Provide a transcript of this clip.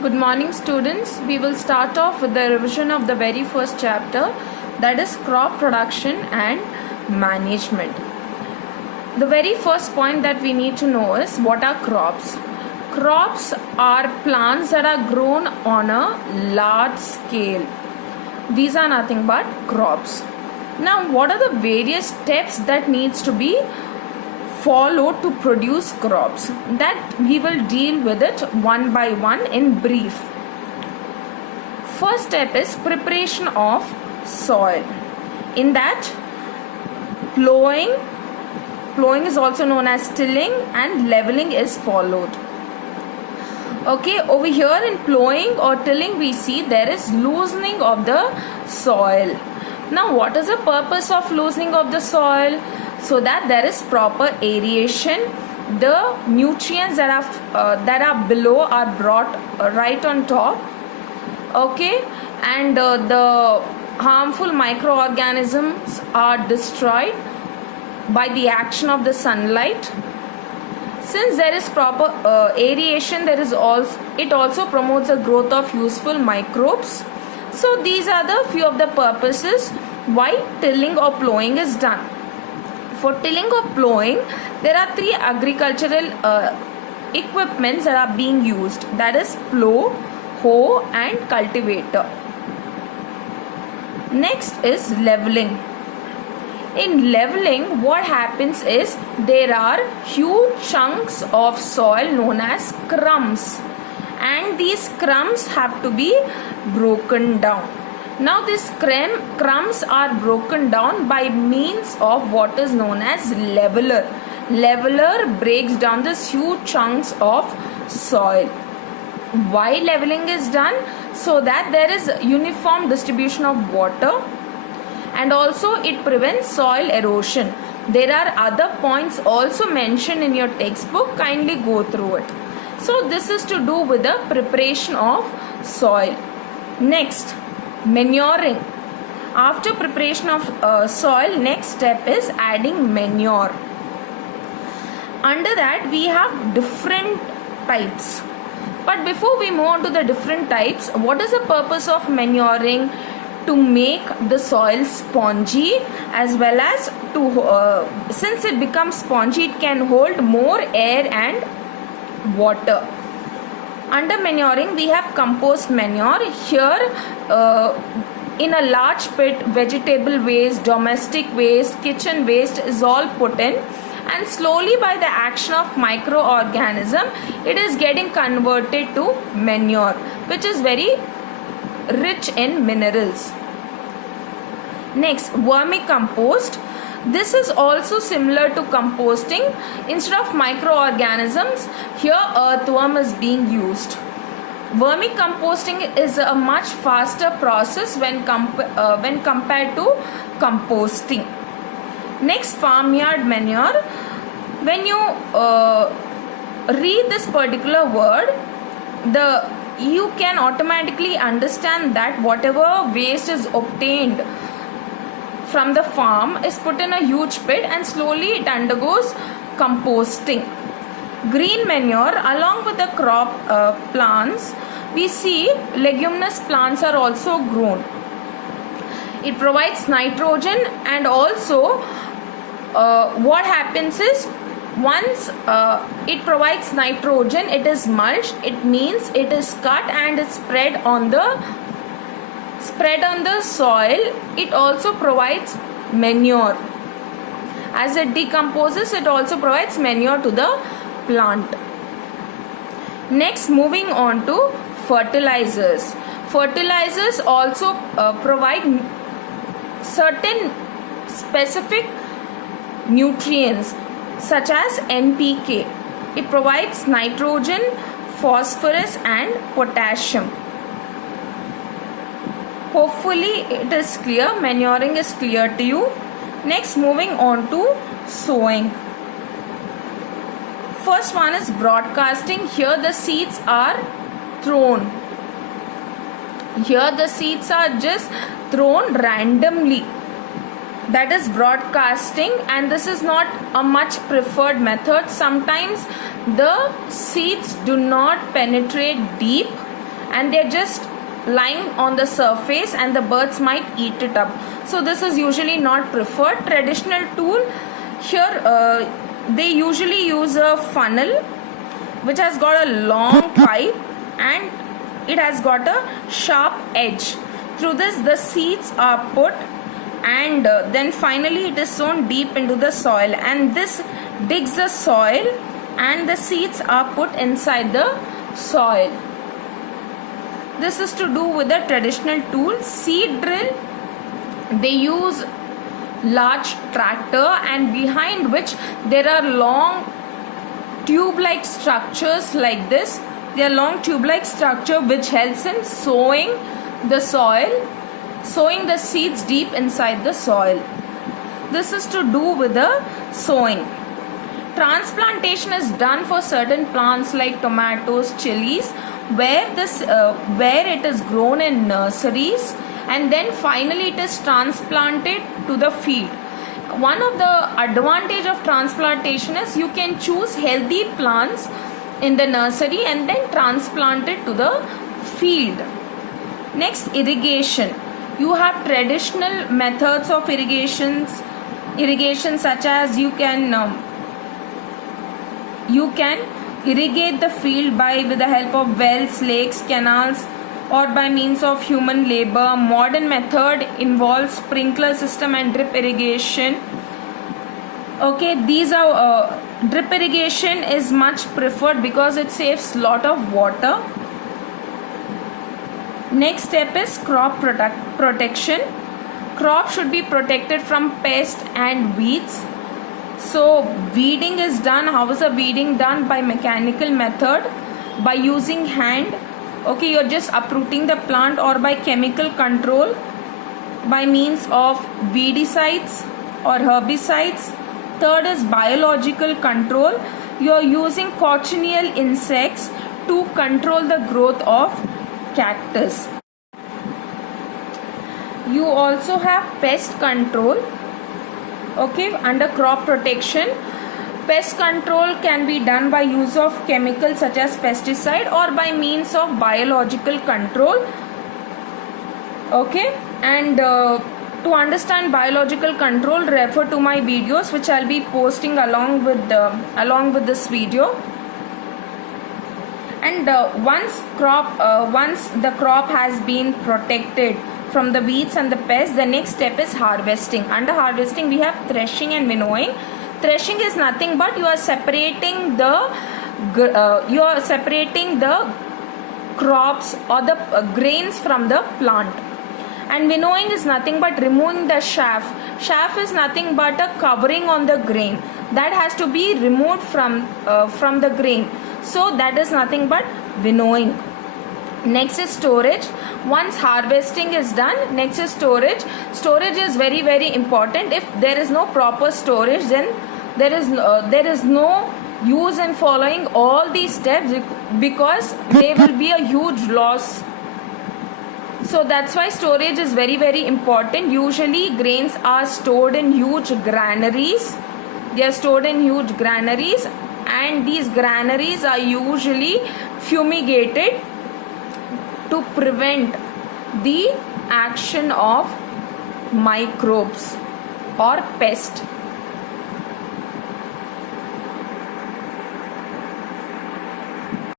Good morning, students. We will start off with the revision of the very first chapter, that is crop production and management. The very first point that we need to know is what are crops. Crops are plants that are grown on a large scale. These are nothing but crops. Now, what are the various steps that needs to be followed to produce crops? That we will deal with it one by one in brief. First step is preparation of soil. In that, plowing is also known as tilling, and leveling is followed. Okay, over here in plowing or tilling we see there is loosening of the soil. Now, what is the purpose of loosening of the soil? So that there is proper aeration, the nutrients that are below are brought right on top. Okay, and the harmful microorganisms are destroyed by the action of the sunlight. Since there is proper aeration, it also promotes the growth of useful microbes. So these are the few of the purposes why tilling or plowing is done. For tilling or plowing, there are three agricultural equipments that are being used. That is plow, hoe and cultivator. Next is leveling. In leveling, what happens is there are huge chunks of soil known as crumbs, and these crumbs have to be broken down. Now these crumbs are broken down by means of what is known as leveler. Leveler breaks down these huge chunks of soil. Why leveling is done? So that there is uniform distribution of water, and also it prevents soil erosion. There are other points also mentioned in your textbook. Kindly go through it. So this is to do with the preparation of soil. Next, manuring. After preparation of soil, next step is adding manure. Under that we have different types. But before we move on to the different types, what is the purpose of manuring? To make the soil spongy, as well as to since it becomes spongy, it can hold more air and water. Under manuring we have compost manure. Here in a large pit, vegetable waste, domestic waste, kitchen waste is all put in, and slowly by the action of microorganism it is getting converted to manure, which is very rich in minerals. Next, vermicompost. This is also similar to composting. Instead of microorganisms, here earthworm is being used. Vermicomposting is a much faster process when compared to composting. Next, farmyard manure. When you read this particular word, you can automatically understand that whatever waste is obtained from the farm is put in a huge pit, and slowly it undergoes composting. Green manure, along with the crop plants, we see leguminous plants are also grown. It provides nitrogen, and also what happens is once it provides nitrogen, it is mulched. It means it is cut and it's spread on the soil. It also provides manure. As it decomposes, it also provides manure to the plant. Next, moving on to fertilizers. Fertilizers also provide certain specific nutrients such as NPK. It provides nitrogen, phosphorus and potassium. Hopefully it is clear. Manuring is clear to you. Next, moving on to sowing. First one is broadcasting. Here the seeds are thrown. Here the seeds are just thrown randomly. That is broadcasting, and this is not a much preferred method. Sometimes the seeds do not penetrate deep, and they're just lying on the surface and the birds might eat it up. So this is usually not preferred. Traditional tool here, they usually use a funnel which has got a long pipe and it has got a sharp edge. Through this the seeds are put, and then finally it is sown deep into the soil, and this digs the soil and the seeds are put inside the soil. This is to do with the traditional tool. Seed drill, they use large tractor, and behind which there are long tube-like structures like this. They are long tube-like structure which helps in sowing the soil, sowing the seeds deep inside the soil. This is to do with the sowing. Transplantation is done for certain plants like tomatoes, chilies, where it is grown in nurseries, and then finally it is transplanted to the field. One of the advantage of transplantation is you can choose healthy plants in the nursery and then transplant it to the field. Next, irrigation. You have traditional methods of irrigation such as you can irrigate the field with the help of wells, lakes, canals, or by means of human labor. Modern method involves sprinkler system and drip irrigation. Okay, these are drip irrigation is much preferred because it saves lot of water. Next step is crop protection. Crop should be protected from pests and weeds. So weeding is done. How is the weeding done? By mechanical method, by using hand. Okay, you're just uprooting the plant, or by chemical control by means of weedicides or herbicides. Third is biological control. You're using cochineal insects to control the growth of cactus. You also have pest control. Okay, under crop protection, pest control can be done by use of chemicals such as pesticide or by means of biological control. Okay, and to understand biological control, refer to my videos which I'll be posting along with this video. And once the crop has been protected from the weeds and the pests, the next step is harvesting. Under harvesting, we have threshing and winnowing. Threshing is nothing but you are separating the crops or the grains from the plant. And winnowing is nothing but removing the chaff. Chaff is nothing but a covering on the grain that has to be removed from the grain. So that is nothing but winnowing. Next is storage. Once harvesting is done, next is storage. Storage is very, very important. If there is no proper storage, then there is no use in following all these steps because there will be a huge loss. So that's why storage is very, very important. Usually grains are stored in huge granaries. They are stored in huge granaries, and these granaries are usually fumigated to prevent the action of microbes or pests.